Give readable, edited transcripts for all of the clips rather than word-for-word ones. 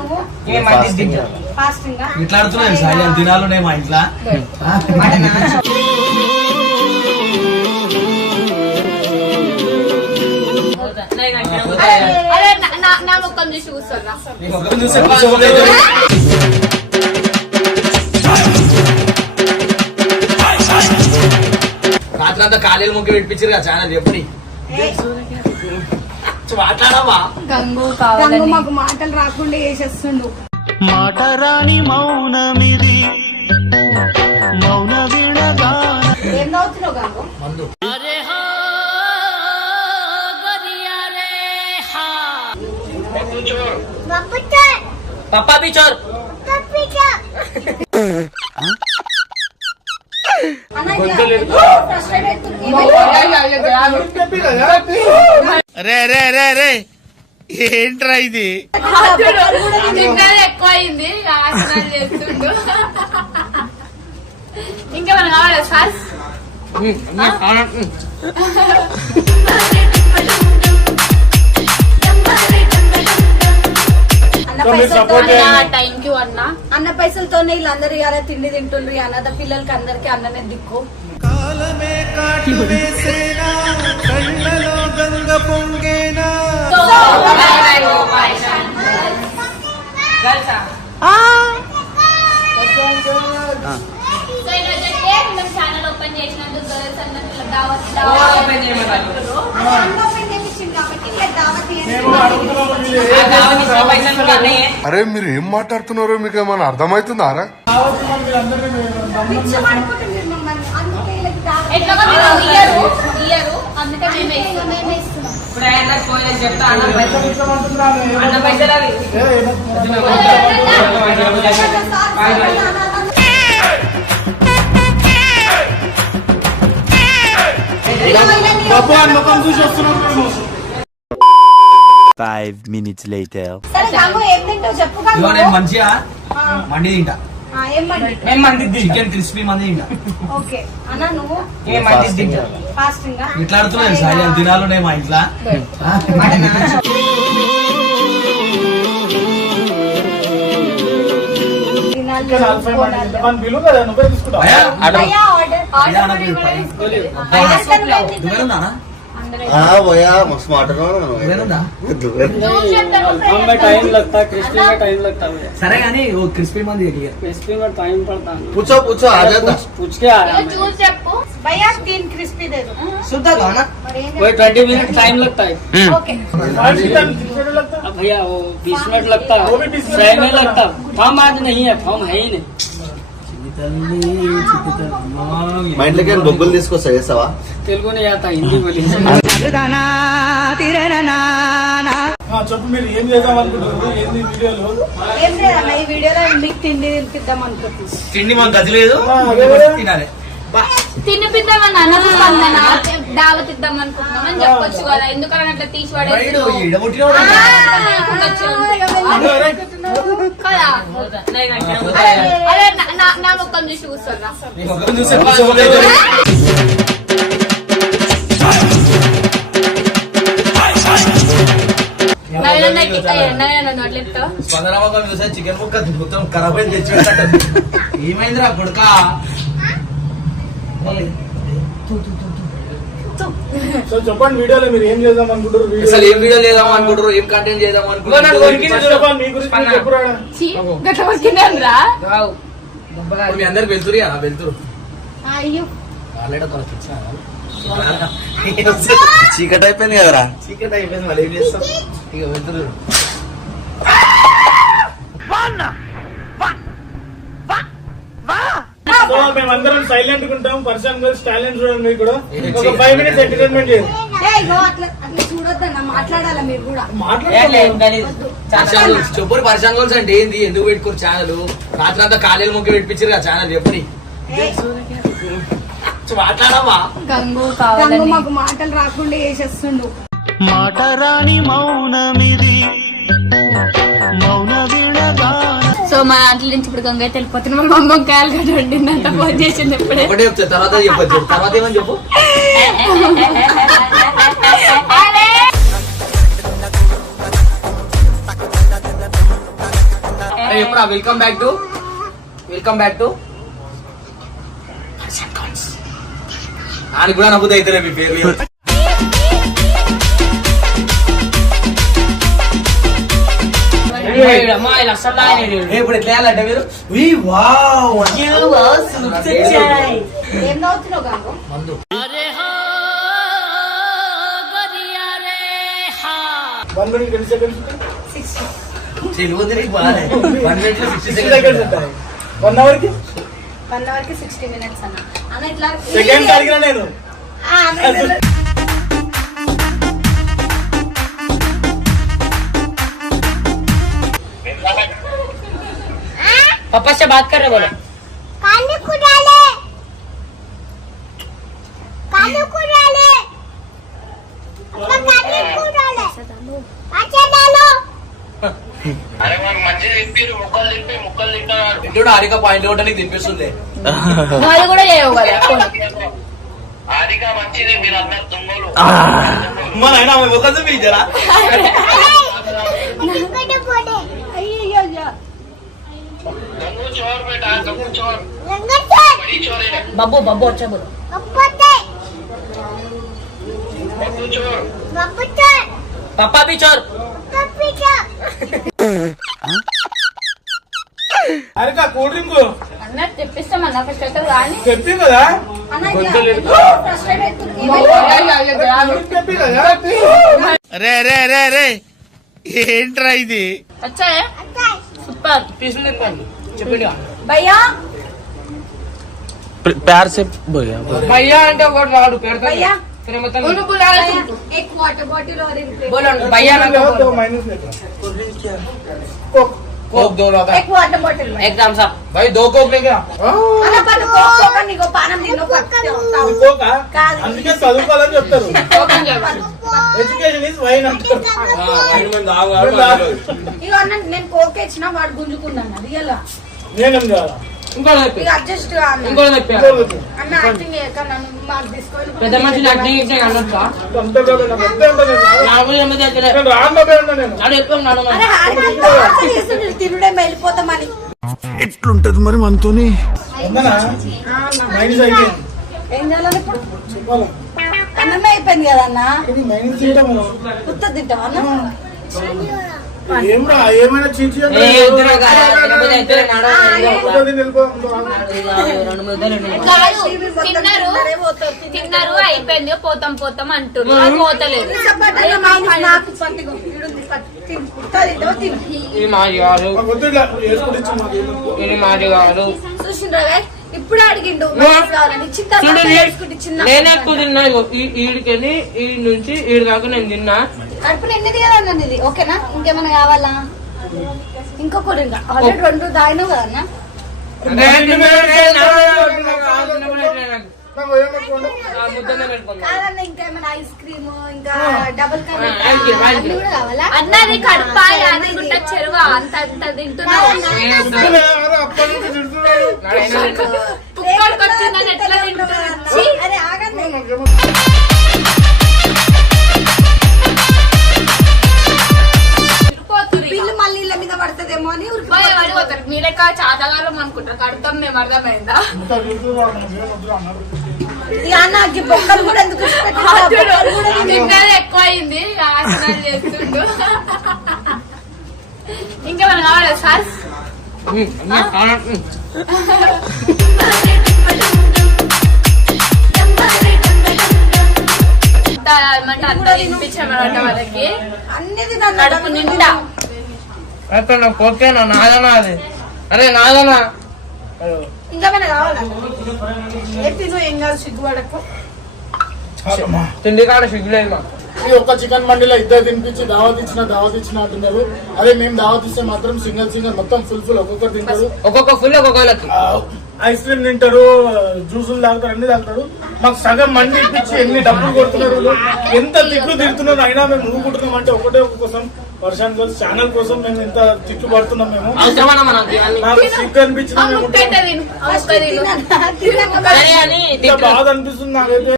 నువ్వు ఫాస్టింగ్ ఇట్లా ఆడుతున్నాయి సాయి దినాలు ఉన్నాయి మా ఇంట్లో. నా ముఖం చూసి కూర్చోన్నా రాత్రంతా ఖాళీలు ముగ్గు పెట్టించారు కదా ఛానల్ ఎప్పుడు మాట్లాడవా గంగు మాకు మాటలు రాకుండా వేసేస్తుండు. మాట రాని మౌనమిది మౌన విడగా ఏం నవ్వుతున్నావు గంగు? మందు పప్పా పిచోర్ రే రే రే రే ఏంట్రా ఇది? ఎక్కువ అయింది చేస్తుండు. ఇంకేమన్నా కావాలి సార్? అన్న పైసలతోనే వీళ్ళందరూ ఇలా తిండి తింటుండ్రు. అన్నద పిల్లలకి అందరికి అన్ననే దిక్కు. కాలమే కాటు వేసేనా కళ్ళలో గంగ పొంగేనా ఛానల్ ఓపెన్ చేసినందుకు అరే మీరు ఏం మాట్లాడుతున్నారో మీకు ఏమైనా అర్థమవుతుందారా? Five minutes later. మంచిగా మండి తింటా. చికెన్ క్రిస్పీ మంది తింటా. ఇట్లా ఆడుతున్నాయి సాయి దినాలు ఉన్నాయి మా ఇంట్లో. भैया मस्त माटर సరే కానీ ఓ క్రిస్పీ మంది क्रिस्पी में टाइम पड़ता है। पूछो पूछो आ जाता पूछ के आ रहा है। చెప్పు భయ్యా 3 క్రిస్పీ దే దో. वही 20 मिनट टाइम लगता है। ఓకే अब भैया वो 20 मिनट लगता है, फ्राई में लगता। फॉर्म आज नहीं है, फॉर्म है ही नहीं। మా ఇంట్లోకి బొగ్గులు తీసుకొస్తావా? तेलुगु नहीं आता, हिंदी बोली। చెప్పు మీరు ఏం చేద్దాం అనుకుంటున్నారు? ఏంది వీడియోలో? ఏం లేదన్న ఈ వీడియోలో మీకు తిండి తినిపిద్దాం అనుకుంటున్నాను. తిండి మాకు గది లేదు తినాలి. తినిపిద్దామని అన్నది స్పందన దావత్ ఇద్దాం అనుకుంటున్నామని చెప్పొచ్చు కదా. ఎందుకని అట్లా తీసి పడేసి కదా. అదే నా ముఖం చూసి కూర్చోన్నా స్పందనమ్మకం చూసా చికెన్ ముక్క మొత్తం ఖరాబ్ అయింది తెచ్చి ఏమైందిరా కొడుక? సో చెప్పండి వీడియోలో మీరు ఏం చేద్దాం అనుకుంటారు? అసలు ఏం వీడియో చేద్దాం అనుకుంటారు? ఏం కంటెంట్ చేద్దాం అనుకుంటారు? మీ గురించి చెప్పురా. మీ అందరికి వెళ్తురు వెళ్తురు అయ్యో చీకటి అయిపోయింది కదరా. చీకటి అయిపోయింది వాళ్ళు ఏం చేస్తాం ఇక వెళ్తురు. సో మేమందరం సైలెంట్ గా ఉంటాం. పర్సన్ గర్ల్స్ టాలెంట్ చూడండి. మీకు కూడా ఒక 5 minutes ఎంటర్టైన్మెంట్ చేయండి. అట్లా చూడొద్దన్న మాట్లాడాలా మీరు కూడా. చెప్పురు పర్సన్ గోల్స్ అంటే ఏంది? ఎందుకు పెట్టుకోరు ఛానల్? రాత్రంతా ఖాళీలు ముగ్గు పెట్టించారు కదా ఛానల్ ఎప్పుడు మాట్లాడవా? గంగు మాకు మాటలు రాకుండా వేసేస్తుండు. మాట రాని మౌనమిది మౌన విడగా. సో మా దాంట్లో నుంచి ఇప్పుడు గంగ వెళ్ళిపోతున్నాం. మా అమ్మ కాయలు కట్ట వండిందంట. ఫోన్ చేసింది ఎప్పుడే. ఒకటే చెప్తా తర్వాత చెప్పచ్చు. తర్వాత ఏమని చెప్పు. ఎప్పుడు వెల్కమ్ బ్యాక్ టు ఆయన కూడా నవ్వుతా అవుతారే మీ పేరు ఇప్పుడు ఎట్లా వేయాలంటే మీరు ఏం నవ్వుతున్నావు కాకు? మందు వన్ మినిట్ 20 seconds తెలియదు నీకు బాగానే 1 minute లో 60 60 seconds seconds ఉంటాయి 1 hour కి 1 hour కి 60 minutes అన్న. అన్న ఇట్లా సెకండ్ అడిగినా నేను ఆ, అన్న ఇట్లా- पापा से बात कर रहे बोलो कानू को डाले कानू को डाले अपना कानू को डाले अच्छा डालो ఇంట్లో హారిక పాయింట్ ఒకటి నీకు తినిపిస్తుంది వాళ్ళు కూడా చేయవు కదా పోనీ. మన ఆయన ఒక చూపించారా नंगट बोले అయ్యయ్యో, అయ్యో. नंगट बब्बू बब्बू अच्छा बोलो कपते कपते पापा भी चोर कपीटा అరే కూల్ డ్రింక్ అన్న తెప్పిస్తామన్నా ఫస్ట్ అయితే రాని చెప్పి కదా అన్న ఇట్లా ఫ్రస్ట్రేట్ అవుతుంది. ఏమైంది? చెప్పి కదా రే రే రే రే ఏంట్రా ఇది अच्छा है अच्छा सुपर पीस ले చెప్పండి भैया ప్యార్ సే భయ్యా భయ్యా అంటే ఒకటి వాడు పెడతాడు भैया ప్రేమతో उन्हें बुला रहे हैं एक वाटर बॉटल और एक plate. बोलो भैया ना तो माइनस लेता कोक कोक दो रहा एक वाटर बॉटल में एग्जाम साहब भाई 2 कोक लेके आ అన్న పన్ను కోక నీకు పానం తిన్నో పట్టే ఉంటావు కోకా కాదు. అందుకే చదువుకోవాలని చెప్తారు కోకం చెప్పాలి. ఎడ్యుకేషన్ ఇస్ వైన్ అంటారు ఇగో అన్న నేను కోక్ ఇచ్చిన వాడు గుంజుకున్నాను రియల్ గా నేనేం చేయాలా ఇంకోటి చెప్పి ఇక అడ్జస్ట్ ఇంకోటి చెప్పి అన్న యాక్టింగ్ చేయక నన్ను మాకు తీసుకోవాలి పెద్ద మనుషులు యాక్టింగ్ ఇచ్చే అనొచ్చా అంత నాకు ఏమో తెలియదు నేను రాంబాబే ఉన్నా నేను నాడు ఎక్కువ నాడు అరే హారిక తిరుడే వెళ్ళిపోతామని ఎట్లుంటది మరి మనతోని ఉందనా మైనస్ అయిపోయింది ఏం చేయాలని ఇప్పుడు చెప్పాలా అన్నమే అయిపోయింది కదా అన్న ఇది మైనస్ చేయడం గుర్తు తింటావా అన్న ఏమ్రా ఏమైనా చీచి ఏ ఇద్దరు కాదు తిరుపతి ఇద్దరు నాడు కాదు, తిన్నారు అయిపోయింది పోతాం పోతాం అంటున్నారు పోతలేదు నాకు పట్టిగో, ఈడుంది, పట్టు, తిను. తింటావా? తిను. ఇది మాది కాదు వేసుకుంటే ఇచ్చి మాకు ఇది మాది కాదు చూసిండ్రా ఇప్పుడే అడిగిండు నువ్వు- మైనస్ కావాలని. చిన్న చూడు పక్కన వేసుకుంటే చిన్న నేను ఎక్కువ తిన్నా ఇగో ఈడికెళ్ళి ఈ నుంచి ఈడి దాకా నేను తిన్నా కడుపు నిండిది కదా అన్న ఇది ఓకేనా ఇంకేమైనా కావాలా ఇంకొకటి ఇంకా ఆల్రెడీ 2 తాగినావు కదా అన్న కాదన్న ఇంకేమైనా ఐస్ క్రీమ్ ఇంకా double ice cream, ice cream. కూడా కావాలా అన్నది కడుపాయ అది గుట్ట చెరువు అంత అంత తింటున్నావు అప్పటి నుంచి తిడుతున్నాడు పుక్కడికి వచ్చిందని ఎట్లా తింటున్నావు అరే ఆగండి బిల్లు మళ్ళీ ఇళ్ళ మీద పడుతుందేమో అని పడిపోతారు మీరెక్క చాతగాలం అనుకుంటారు కడుతాం మేము అర్థమైందా ఇంకా తిడుతున్నాడు అన్నాడు ఇక అన్నకి బొక్కలు కూడా ఎందుకు తిన్నది ఎక్కువ అయింది ఆసనాలు చేస్తుండు ఇంకేమైనా కావాలా సార్ ఏమంటే అంతా తినిపించామన్నమాట వాళ్ళకి అన్ని కడుపు నిండా ఓకేనా నాదనా అది అరే నాదనా ఇంకేమైనా కావాలా తిను ఏం కాదు సిగ్గుపడకు చాలమ్మా తిండి కాడ సిగ్గులేదు మా ఈ ఒక్క చికెన్ మండీలో ఇద్దరు తినిపించి దావత్ ఇచ్చిన అంటున్నారు. అదే మేము దావత్ ఇస్తే మాత్రం సింగిల్ మొత్తం ఫుల్ ఒక్కొక్కరు తింటారు. ఒక్కొక్క ఫుల్ ఒక్కొక్కలకి ఐస్ క్రీమ్ తింటారు, జ్యూసులు తాగుతారు, అన్ని తాగుతారు. మాకు సగం మండి ఇప్పించి ఎన్ని డబ్బులు కొడుతున్నారు వీళ్ళు. ఎంత తిట్లు తిడుతున్నారు అయినా మేము ఊరుకుంటున్నాం అంటే ఒకటే కోసం వర్షాన్ గర్ల్స్ ఛానల్ కోసం మేము ఎంత తిట్లు పడుతున్నాం మేము. అవసరమా మనకి అన్ని? నాకు సిగ్గు అనిపించిన మేము సరే అని ఇంత బాధ అనిపిస్తుంది నాకైతే.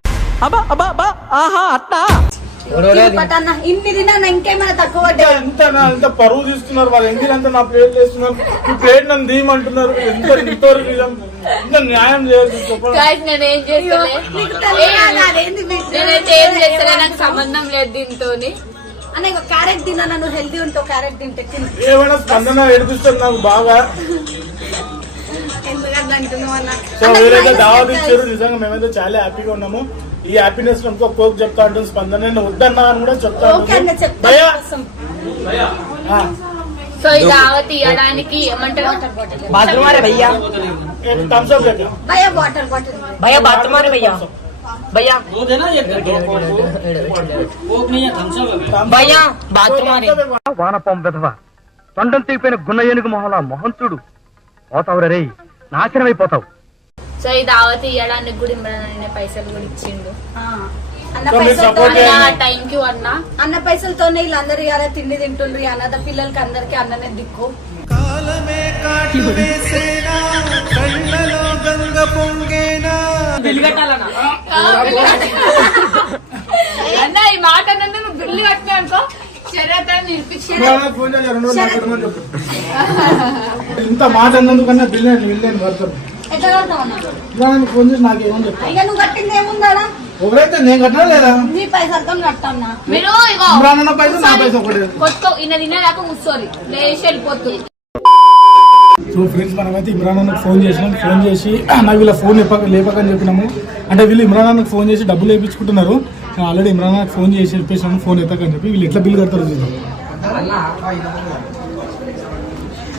పట్టన్న ఇన్ని తిన్నా ఇంకేమైనా తక్కువ ఎంత పరువు తీస్తున్నారు వాళ్ళు, ఎంగిలంతా నా ప్లేట్ వేస్తున్నారు, ఈ ప్లేట్ నన్ను దీయమంటున్నారు. ఇంతవరకు ఇంత న్యాయం చేయాలి చెప్పండి. నేనేం చేస్తలే, నేనైతే ఏం చేస్తలే, నాకు సంబంధం లేదు దీంతో. అన్న క్యారెట్ తిన్నా, నువ్వు హెల్తీ ఉంటావు, క్యారెట్ తింటే ఏమైనా స్పందన ఏడిపిస్తుంది నాకు బాగా. ఎందుకంటే అంటున్నావు అన్న. సో వీరైతే దావత్ ఇచ్చారు, నిజంగా మేమైతే చాలా హ్యాపీగా ఉన్నాము. ఈ హ్యాపీనెస్ ఇంకో కోక్ చెప్తా ఉంటుంది స్పందన, నేను వద్దన్నా అని కూడా చెప్తా ఉంటుంది. సో ఈ దావత్ ఇవ్వడానికి ఏమంటారు, థమ్స్ అప్ లేక భయ్యా వాటర్ బాటిల్, भैया बात तुम्हारे भैया भैया वो देना ये कोक नहीं है थम्स अप है भैया बात तुम्हारे వానపాం విధవ తొండం తీపిన గున్న ఏనుగు మొహల మొహం చూడు పోతావురా రేయ్ నాశనమైపోతావు. సో ఈ దావత్ ఇవ్వడానికి కూడా ఇమ్రాన్ పైసలు కూడా ఇచ్చిండు. అన్న సో మీరు పైసలతో support చేయండి. థ్యాంక్ యూ అన్న. అన్న పైసలతోనే వీళ్ళందరూ ఇవాళ తిండి తింటుండ్రు. అన్నద పిల్లలకి అందరికి అన్ననే దిక్కు. बिल कट्टालना అన్న ఈ మాట అన్నందుకు నువ్వు బిల్లు కట్టినా అనుకో శరత్ అని నిలిపించి ఫోన్ చేయాలి, 2 రోజులు కట్టమని చెప్పు. ఇంత మాట అన్నందుకన్నా బిల్లు వెళ్ళాను కడతాను. ఎట్లా కడతావు అన్న? ఫోన్ చేసి నాకేమని చెప్తాను. ఇక నువ్వు కట్టింది ఏముందా? ఒకరైతే నేను కట్టినా లేదా నీ పైసలతో కట్టన్నా. మీరు ఇగో ఇమ్రాన్ అన్న పైసలు నా పైసలు ఒకటే. కొత్త ఇన్న తినేదాకా కూర్చోరి లేచి వెళ్ళిపోతుంది. సో ఫ్రెండ్స్, మనమైతే ఇమ్రాన్ అన్నకు ఫోన్ చేసినాం. ఫోన్ చేసి నాకు వీళ్ళ ఫోన్ లేపకని చెప్పినాము. అంటే వీళ్ళు ఇమ్రాన్ అన్నకు ఫోన్ చేసి డబ్బులు వేయించుకుంటున్నారు. నేను ఆల్రెడీ ఇమ్రాన్ అన్నకు ఫోన్ చేసి చెప్పేసాను ఫోన్ ఎత్తకని చెప్పి. వీళ్ళు ఎట్లా బిల్లు కడతారు చూద్దాం.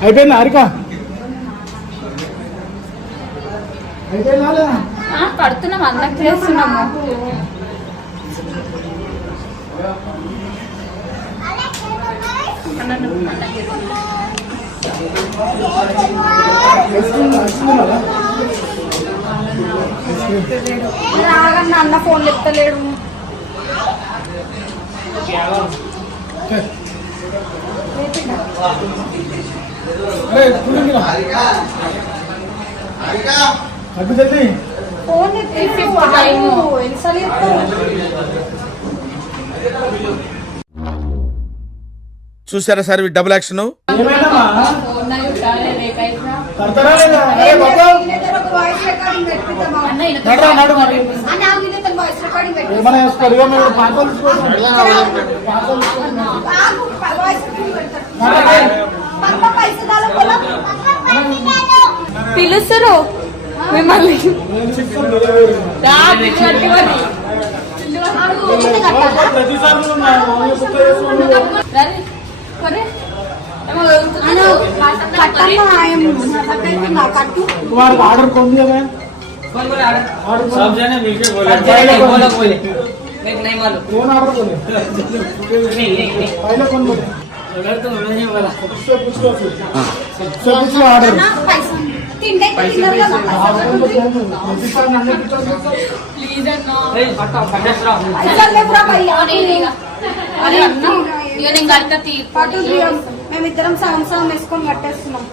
అయిపోయింది హారిక, అయిపోయిందా లేదా? కడుతున్నాం, అందరికి చేస్తున్నాము. రాగన్న అన్న ఫోన్ చెప్తలేడు. అరే చూడండిరా. అడ్డు తల్లి ఫోన్ ఎన్నిసార్లు చెప్తావు? చూసారా సార్ డబుల్ యాక్షన్. ఏమైనా ఫోన్ చూడాలి రేకైనా కడతారా లేదా? అరే బాబా వాయిస్ రికార్డింగ్ పెట్టిద్దామా? నడరా నడు మరి. అన్న ఆగితే వాయిస్ రికార్డింగ్ పెట్టి ఏమైనా వేసుకోరు, ఇక మేము పాటలు తీసుకోవాలి. పిలుస్తారు మిమ్మల్ని. ప్రతిసారి నువ్వు నా మౌన సుఖ చేసుకుంటూ వారికి ఆర్డర్ కొంది కదా. सब जने मिलके बोले बोले मैं नहीं मालूम कौन ऑर्डर बोले नहीं पहले कौन बोले? अगर तो मैं नहीं बोला उससे पूछो फिर. उससे पूछो ऑर्डर. ప్లీజ్ అన్న फटा फटेस्ट्रा నేను కడతా. మేమిద్దరం సగం సగం వేసుకొని కట్టేస్తున్నాం.